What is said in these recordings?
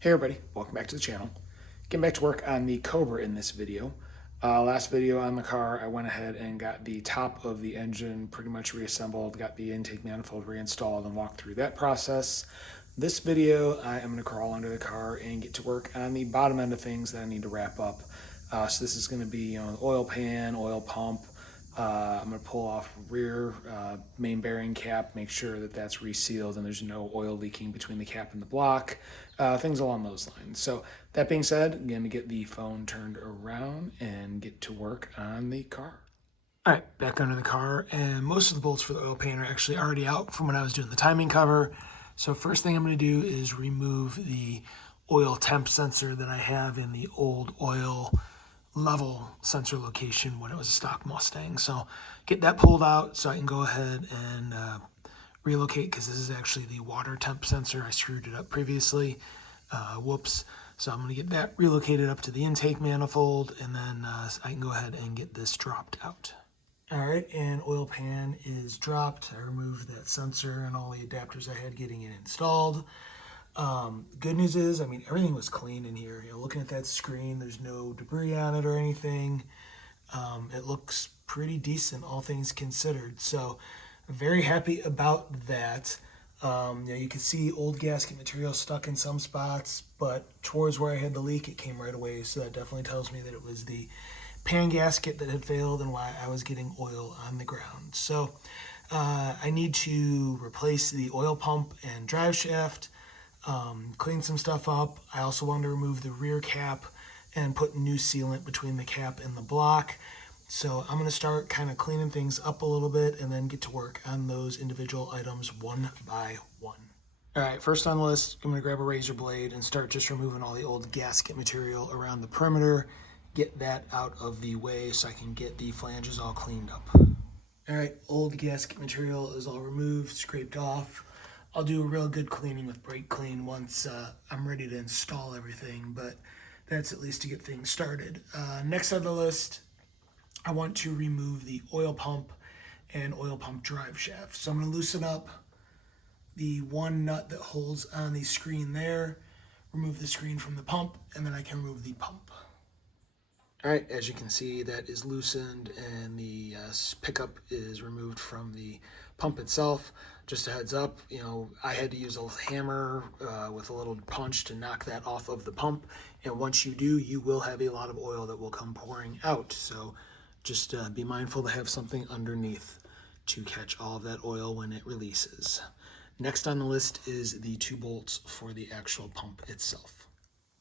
Hey everybody, welcome back to the channel. Getting back to work on the Cobra in this video. Last video on the car, I went ahead and got the top of the engine pretty much reassembled, got the intake manifold reinstalled and walked through that process. This video, I am going to crawl under the car and get to work on the bottom end of things that I need to wrap up. So this is going to be, the oil pan, oil pump. I'm going to pull off rear main bearing cap, make sure that that's resealed and there's no oil leaking between the cap and the block, things along those lines. So that being said, I'm going to get the phone turned around and get to work on the car. All right, back under the car, and most of the bolts for the oil pan are actually already out from when I was doing the timing cover. So first thing I'm going to do is remove the oil temp sensor that I have in the old oil level sensor location when it was a stock Mustang. So get that pulled out so I can go ahead and relocate, because this is actually the water temp sensor. I screwed it up previously. Whoops. So I'm going to get that relocated up to the intake manifold, and then I can go ahead and get this dropped out. All right, and oil pan is dropped. I removed that sensor and all the adapters I had getting it installed. Good news is, everything was clean in here. Looking at that screen, there's no debris on it or anything. It looks pretty decent, all things considered. So, I'm very happy about that. You can see old gasket material stuck in some spots, but towards where I had the leak, it came right away. So that definitely tells me that it was the pan gasket that had failed and why I was getting oil on the ground. So, I need to replace the oil pump and drive shaft. Clean some stuff up. I also wanted to remove the rear cap and put new sealant between the cap and the block. So I'm going to start kind of cleaning things up a little bit and then get to work on those individual items one by one. All right, first on the list, I'm going to grab a razor blade and start just removing all the old gasket material around the perimeter, get that out of the way so I can get the flanges all cleaned up. All right, old gasket material is all removed, scraped off. I'll do a real good cleaning with brake clean once I'm ready to install everything, but that's at least to get things started. Next on the list, I want to remove the oil pump and oil pump drive shaft. So I'm going to loosen up the one nut that holds on the screen there, remove the screen from the pump, and then I can remove the pump. All right, as you can see, that is loosened and the pickup is removed from the pump itself. Just a heads up, I had to use a hammer with a little punch to knock that off of the pump. And once you do, you will have a lot of oil that will come pouring out. So just be mindful to have something underneath to catch all of that oil when it releases. Next on the list is the 2 bolts for the actual pump itself.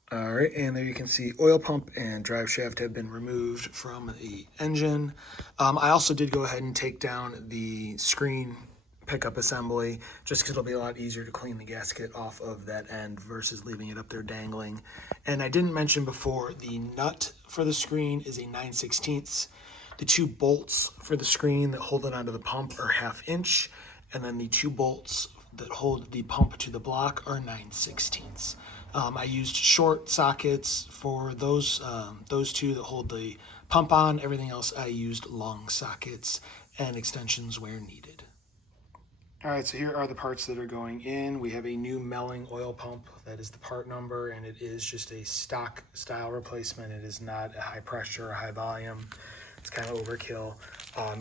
All right, and there you can see oil pump and drive shaft have been removed from the engine. I also did go ahead and take down the screen pickup assembly just because it'll be a lot easier to clean the gasket off of that end versus leaving it up there dangling. And I didn't mention before, the nut for the screen is a 9/16. The 2 bolts for the screen that hold it onto the pump are 1/2 inch, and then the 2 bolts that hold the pump to the block are 9/16. I used short sockets for those 2 that hold the pump on. Everything else I used long sockets and extensions where needed. All right, so here are the parts that are going in. We have a new Melling oil pump. That is the part number, and it is just a stock style replacement. It is not a high pressure or high volume. It's kind of overkill.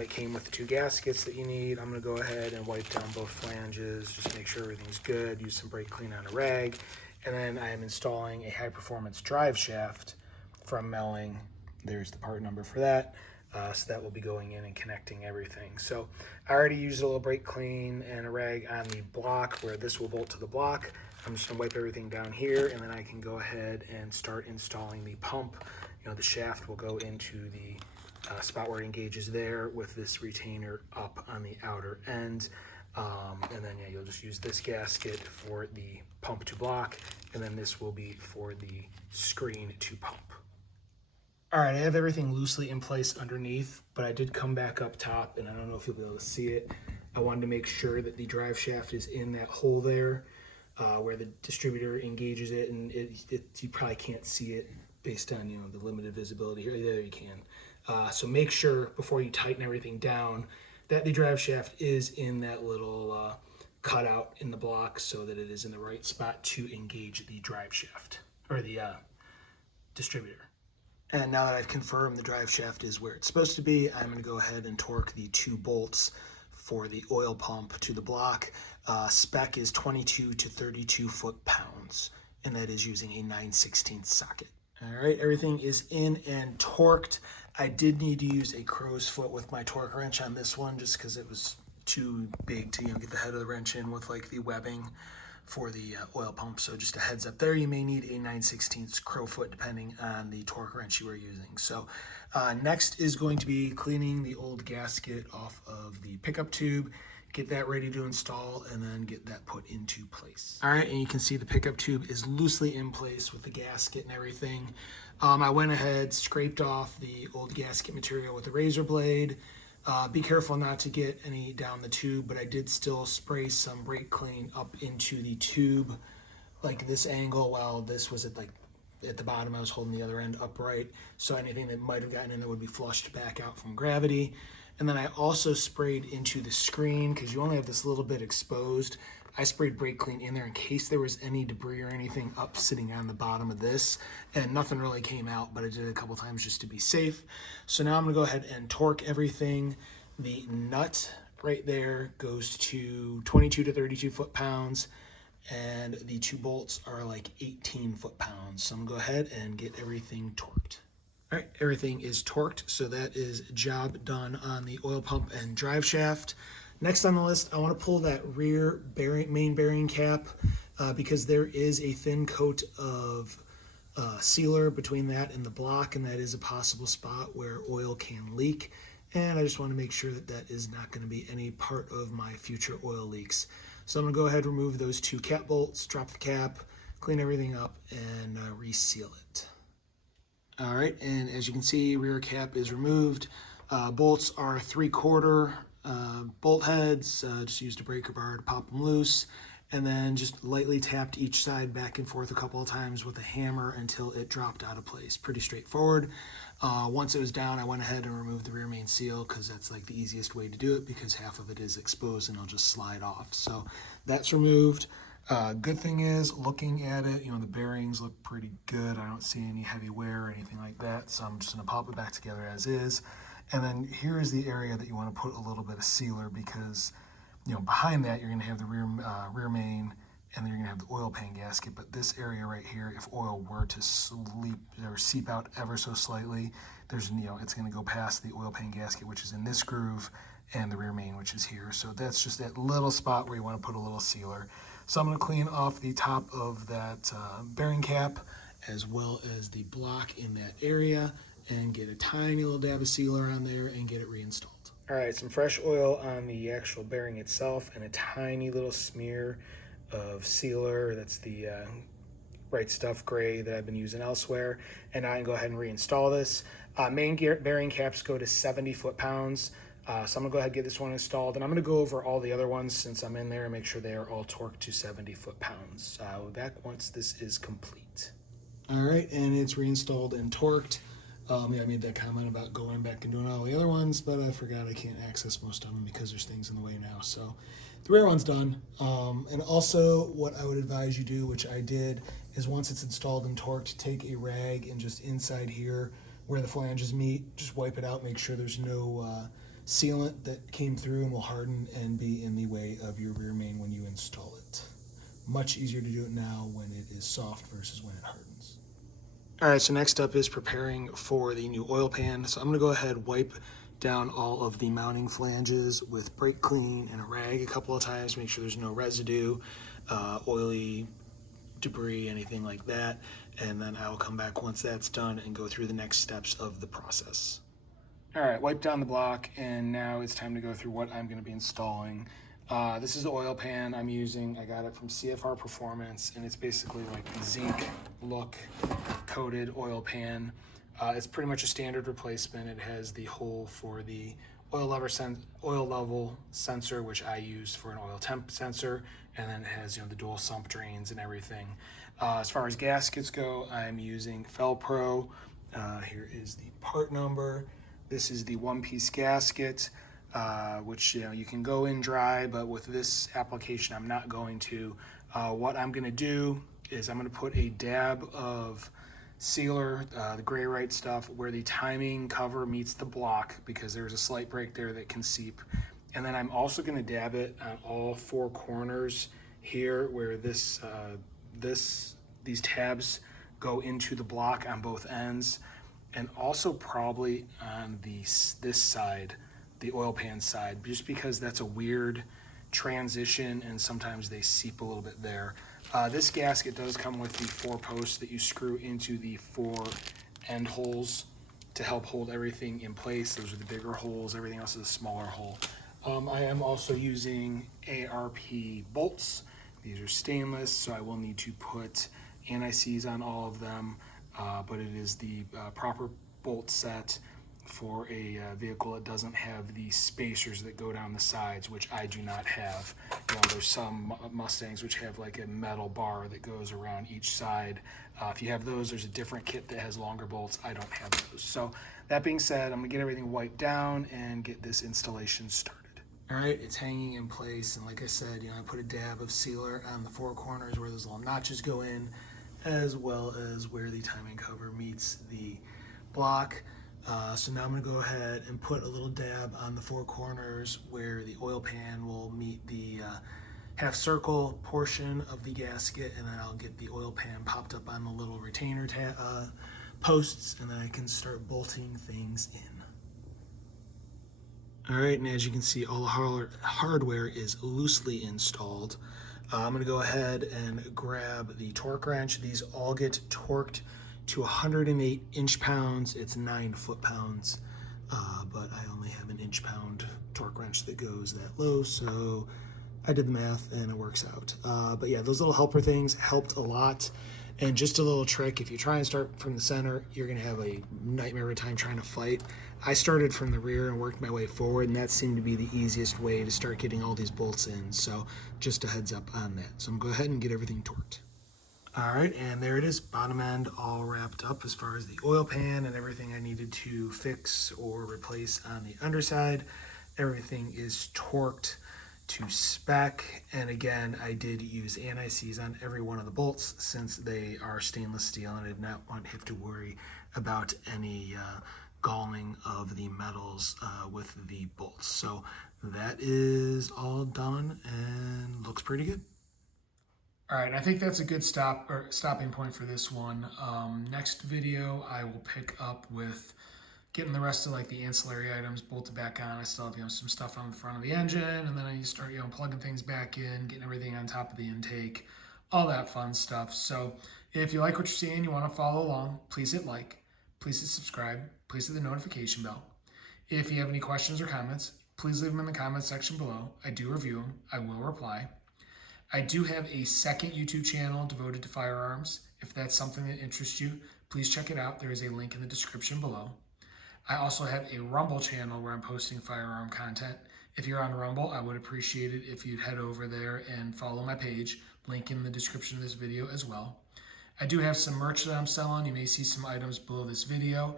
It came with the 2 gaskets that you need. I'm going to go ahead and wipe down both flanges, just make sure everything's good. Use some brake clean on a rag. And then I am installing a high performance drive shaft from Melling. There's the part number for that. So that will be going in and connecting everything. So I already used a little brake clean and a rag on the block where this will bolt to the block. I'm just gonna wipe everything down here, and then I can go ahead and start installing the pump. The shaft will go into the spot where it engages there with this retainer up on the outer end. And then you'll just use this gasket for the pump to block, and then this will be for the screen to pump. All right, I have everything loosely in place underneath, but I did come back up top, and I don't know if you'll be able to see it. I wanted to make sure that the drive shaft is in that hole there where the distributor engages it, and you probably can't see it based on the limited visibility here. There you can. So make sure before you tighten everything down that the drive shaft is in that little cut out in the block so that it is in the right spot to engage the drive shaft or the distributor. And now that I've confirmed the drive shaft is where it's supposed to be, I'm going to go ahead and torque the 2 bolts for the oil pump to the block. Spec is 22 to 32 foot-pounds, and that is using a 9/16 socket. All right, everything is in and torqued. I did need to use a crow's foot with my torque wrench on this one just because it was too big to get the head of the wrench in with like the webbing for the oil pump. So just a heads up there, you may need a 9/16 crow foot depending on the torque wrench you are using. So next is going to be cleaning the old gasket off of the pickup tube, get that ready to install, and then get that put into place. All right, and you can see the pickup tube is loosely in place with the gasket and everything. I went ahead, scraped off the old gasket material with a razor blade. Be careful not to get any down the tube, but I did still spray some brake clean up into the tube, like this angle, while this was at the bottom. I was holding the other end upright, so anything that might have gotten in there would be flushed back out from gravity. And then I also sprayed into the screen because you only have this little bit exposed. I sprayed brake clean in there in case there was any debris or anything up sitting on the bottom of this, and nothing really came out, but I did it a couple times just to be safe. So now I'm gonna go ahead and torque everything. The nut right there goes to 22 to 32 foot-pounds, and the 2 bolts are like 18 foot-pounds. So I'm gonna go ahead and get everything torqued. All right, everything is torqued, so that is job done on the oil pump and drive shaft. Next on the list, I want to pull that rear main bearing cap because there is a thin coat of sealer between that and the block, and that is a possible spot where oil can leak. And I just want to make sure that that is not going to be any part of my future oil leaks. So I'm going to go ahead and remove those 2 cap bolts, drop the cap, clean everything up, and reseal it. All right, and as you can see, rear cap is removed. Bolts are 3/4 bolt heads. Just used a breaker bar to pop them loose, and then just lightly tapped each side back and forth a couple of times with a hammer until it dropped out of place. Pretty straightforward. Once it was down, I went ahead and removed the rear main seal because that's like the easiest way to do it because half of it is exposed and it'll just slide off. So that's removed. Good thing is, looking at it, the bearings look pretty good. I don't see any heavy wear or anything like that, so I'm just going to pop it back together as is. And then here is the area that you want to put a little bit of sealer because, behind that you're going to have the rear main, and then you're going to have the oil pan gasket. But this area right here, if oil were to seep out ever so slightly, it's going to go past the oil pan gasket, which is in this groove, and the rear main, which is here. So that's just that little spot where you want to put a little sealer. So I'm going to clean off the top of that bearing cap as well as the block in that area and get a tiny little dab of sealer on there and get it reinstalled. All right, some fresh oil on the actual bearing itself and a tiny little smear of sealer. That's the Right Stuff gray that I've been using elsewhere. And now I can go ahead and reinstall this. Main bearing caps go to 70 foot-pounds. So I'm gonna go ahead and get this one installed, and I'm gonna go over all the other ones since I'm in there and make sure they are all torqued to 70 foot-pounds. We'll be back once this is complete. All right, and it's reinstalled and torqued. I made that comment about going back and doing all the other ones, but I forgot I can't access most of them because there's things in the way now. So the rear one's done. And also what I would advise you do, which I did, is once it's installed and torqued, take a rag and just inside here where the flanges meet, just wipe it out, make sure there's no sealant that came through and will harden and be in the way of your rear main when you install it. Much easier to do it now when it is soft versus when it hardens. All right, so next up is preparing for the new oil pan. So I'm gonna go ahead, wipe down all of the mounting flanges with brake clean and a rag a couple of times, make sure there's no residue, oily debris, anything like that. And then I'll come back once that's done and go through the next steps of the process. All right, wipe down the block, and now it's time to go through what I'm gonna be installing. This is the oil pan I'm using. I got it from CFR Performance, and it's basically like the zinc look coated oil pan. It's pretty much a standard replacement. It has the hole for the oil level sensor, which I use for an oil temp sensor, and then it has the dual sump drains and everything. As far as gaskets go, I'm using Felpro. Here is the part number. This is the one-piece gasket. which you can go in dry, but with this application I'm not going to. What I'm going to do is I'm going to put a dab of sealer, the gray right stuff, where the timing cover meets the block, because there's a slight break there that can seep. And then I'm also going to dab it on all four corners here where these tabs go into the block on both ends, and also probably on this side, the oil pan side, just because that's a weird transition and sometimes they seep a little bit there. This gasket does come with the 4 posts that you screw into the 4 end holes to help hold everything in place. Those are the bigger holes, everything else is a smaller hole. I am also using ARP bolts. These are stainless, so I will need to put anti-seize on all of them, but it is the proper bolt set for a vehicle that doesn't have the spacers that go down the sides, which I do not have. There's some Mustangs which have like a metal bar that goes around each side. If you have those, there's a different kit that has longer bolts. I don't have those. So that being said, I'm gonna get everything wiped down and get this installation started. All right, it's hanging in place, and like I said, I put a dab of sealer on the 4 corners where those little notches go in, as well as where the timing cover meets the block. So now I'm going to go ahead and put a little dab on the 4 corners where the oil pan will meet the half circle portion of the gasket, and then I'll get the oil pan popped up on the little retainer posts, and then I can start bolting things in. All right, and as you can see, all the hardware is loosely installed. I'm going to go ahead and grab the torque wrench. These all get torqued to 108 inch-pounds. It's 9 foot-pounds, but I only have an inch-pound torque wrench that goes that low, so I did the math and it works out. But yeah, those little helper things helped a lot. And just a little trick, if you try and start from the center, you're going to have a nightmare of a time trying to fight. I started from the rear and worked my way forward, and that seemed to be the easiest way to start getting all these bolts in. So just a heads up on that. So I'm going to go ahead and get everything torqued. All right, and there it is, bottom end all wrapped up as far as the oil pan and everything I needed to fix or replace on the underside. Everything is torqued to spec, and again, I did use anti-seize on every one of the bolts since they are stainless steel, and I did not want to have to worry about any galling of the metals with the bolts. So that is all done and looks pretty good. All right, I think that's a good stopping point for this one. Next video, I will pick up with getting the rest of like the ancillary items bolted back on. I still have some stuff on the front of the engine, and then I start plugging things back in, getting everything on top of the intake, all that fun stuff. So if you like what you're seeing, you want to follow along, please hit like, please hit subscribe, please hit the notification bell. If you have any questions or comments, please leave them in the comments section below. I do review them. I will reply. I do have a second YouTube channel devoted to firearms. If that's something that interests you, please check it out. There is a link in the description below. I also have a Rumble channel where I'm posting firearm content. If you're on Rumble, I would appreciate it if you'd head over there and follow my page. Link in the description of this video as well. I do have some merch that I'm selling. You may see some items below this video.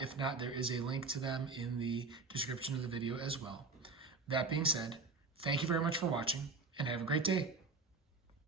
If not, there is a link to them in the description of the video as well. That being said, thank you very much for watching, and have a great day.